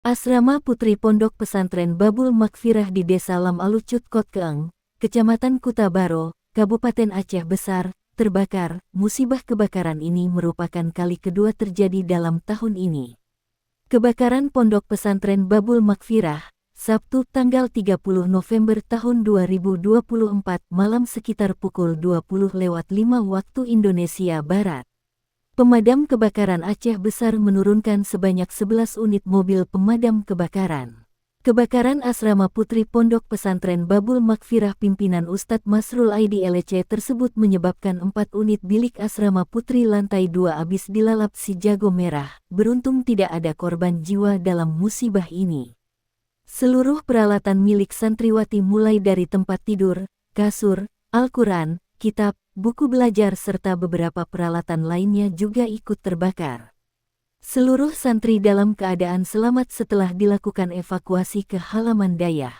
Asrama Putri Pondok Pesantren Babul Makfirah di Desa Lam Alucut Kot Keeng, Kecamatan Kuta Baro, Kabupaten Aceh Besar, terbakar. Musibah kebakaran ini merupakan kali kedua terjadi dalam tahun ini. Kebakaran Pondok Pesantren Babul Makfirah, Sabtu tanggal 30 November tahun 2024 malam sekitar pukul 20.05 waktu Indonesia Barat. Pemadam kebakaran Aceh Besar menurunkan sebanyak 11 unit mobil pemadam kebakaran. Kebakaran asrama Putri Pondok Pesantren Babul Makfirah pimpinan Ustadz Masrul Aidi LC tersebut menyebabkan 4 unit bilik asrama Putri lantai 2 habis dilalap si jago merah. Beruntung tidak ada korban jiwa dalam musibah ini. Seluruh peralatan milik santriwati mulai dari tempat tidur, kasur, Al-Quran, kitab, buku belajar serta beberapa peralatan lainnya juga ikut terbakar. Seluruh santri dalam keadaan selamat setelah dilakukan evakuasi ke halaman dayah.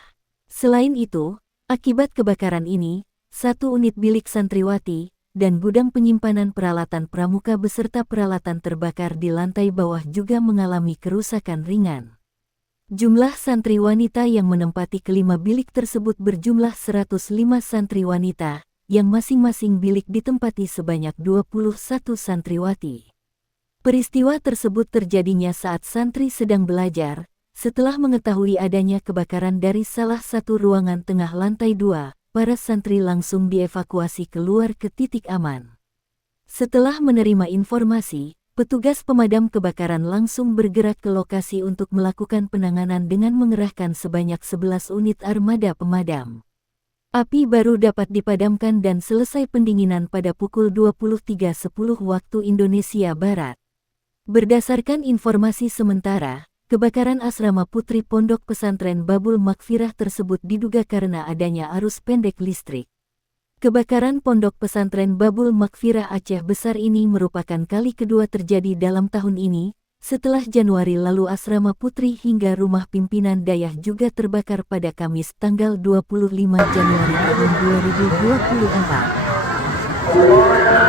Selain itu, akibat kebakaran ini, 1 unit bilik santriwati dan gudang penyimpanan peralatan pramuka beserta peralatan terbakar di lantai bawah juga mengalami kerusakan ringan. Jumlah santri wanita yang menempati kelima bilik tersebut berjumlah 105 santri wanita, yang masing-masing bilik ditempati sebanyak 21 santriwati. Peristiwa tersebut terjadinya saat santri sedang belajar, setelah mengetahui adanya kebakaran dari salah satu ruangan tengah lantai 2, para santri langsung dievakuasi keluar ke titik aman. Setelah menerima informasi, petugas pemadam kebakaran langsung bergerak ke lokasi untuk melakukan penanganan dengan mengerahkan sebanyak 11 unit armada pemadam. Api baru dapat dipadamkan dan selesai pendinginan pada pukul 23.10 waktu Indonesia Barat. Berdasarkan informasi sementara, kebakaran asrama Putri Pondok Pesantren Babul Makfirah tersebut diduga karena adanya arus pendek listrik. Kebakaran Pondok Pesantren Babul Makfirah Aceh Besar ini merupakan kali kedua terjadi dalam tahun ini, setelah Januari lalu asrama Putri hingga rumah pimpinan dayah juga terbakar pada Kamis tanggal 25 Januari tahun 2024.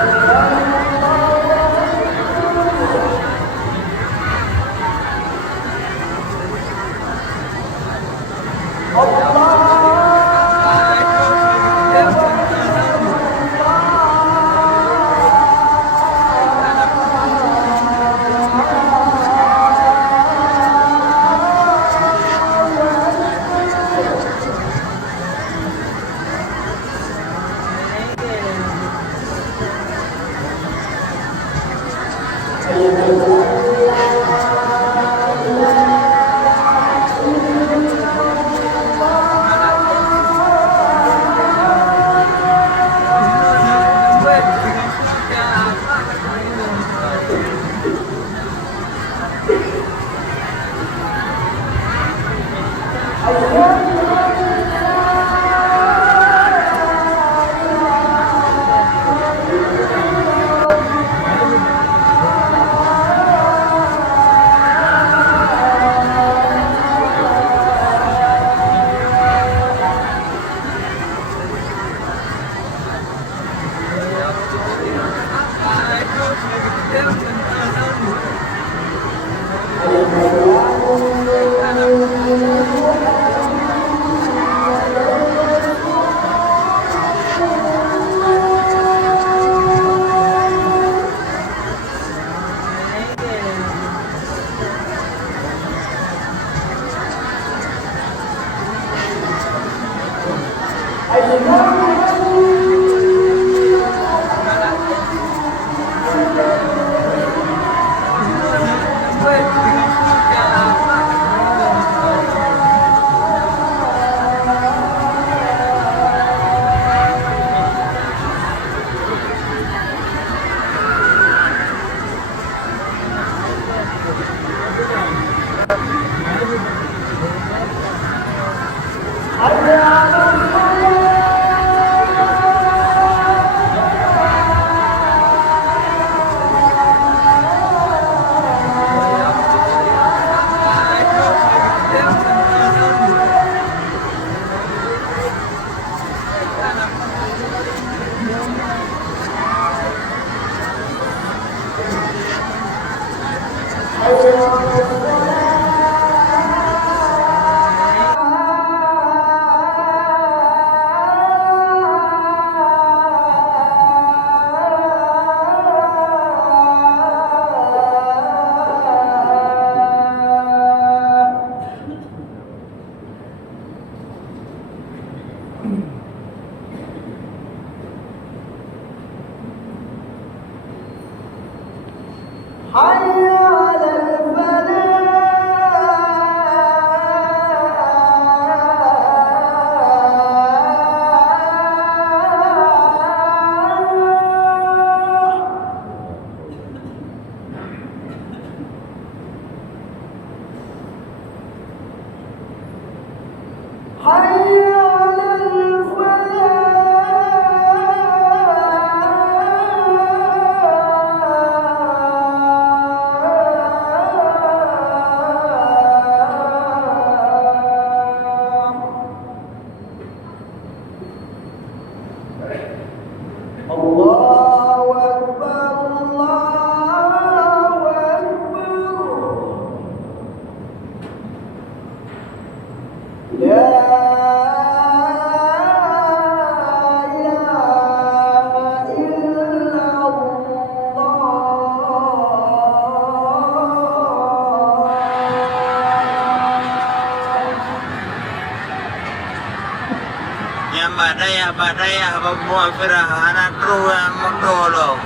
Badaya bermuafirah anak ruang mengdolong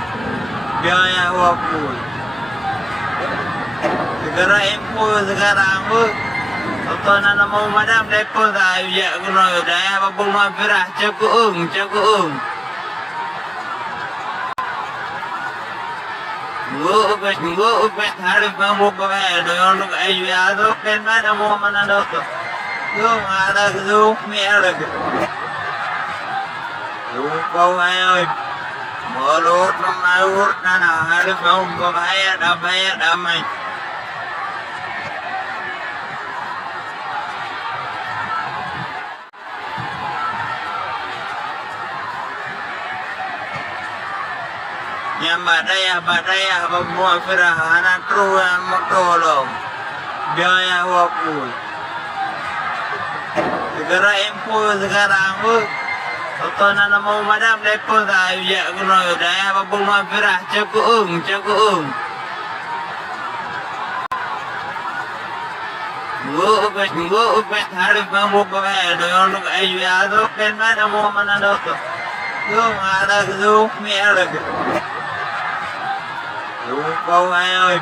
biaya wakul segera info sekarang bu atau nana mau madam depo tahu ya kuno daya bermuafirah cakuung gua upet harus mampu kaya doang untuk ayu atau pen mana mau mana dokter gua ada gua merek kau ayo mulut memawur tanah harus mau bayar damai yang badaya bermuafirah anak ruang mengdolong biaya wakul segera info sekarang bu atau nana mau madam depo tahu ya kuno daya bermuafirah cakuung gua upet harus mampu kaya doang untuk ayu atau pen mana mau mana dokter gua ada gua merek kau ayo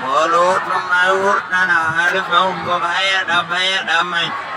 mulut memawur tanah harus mau bayar damai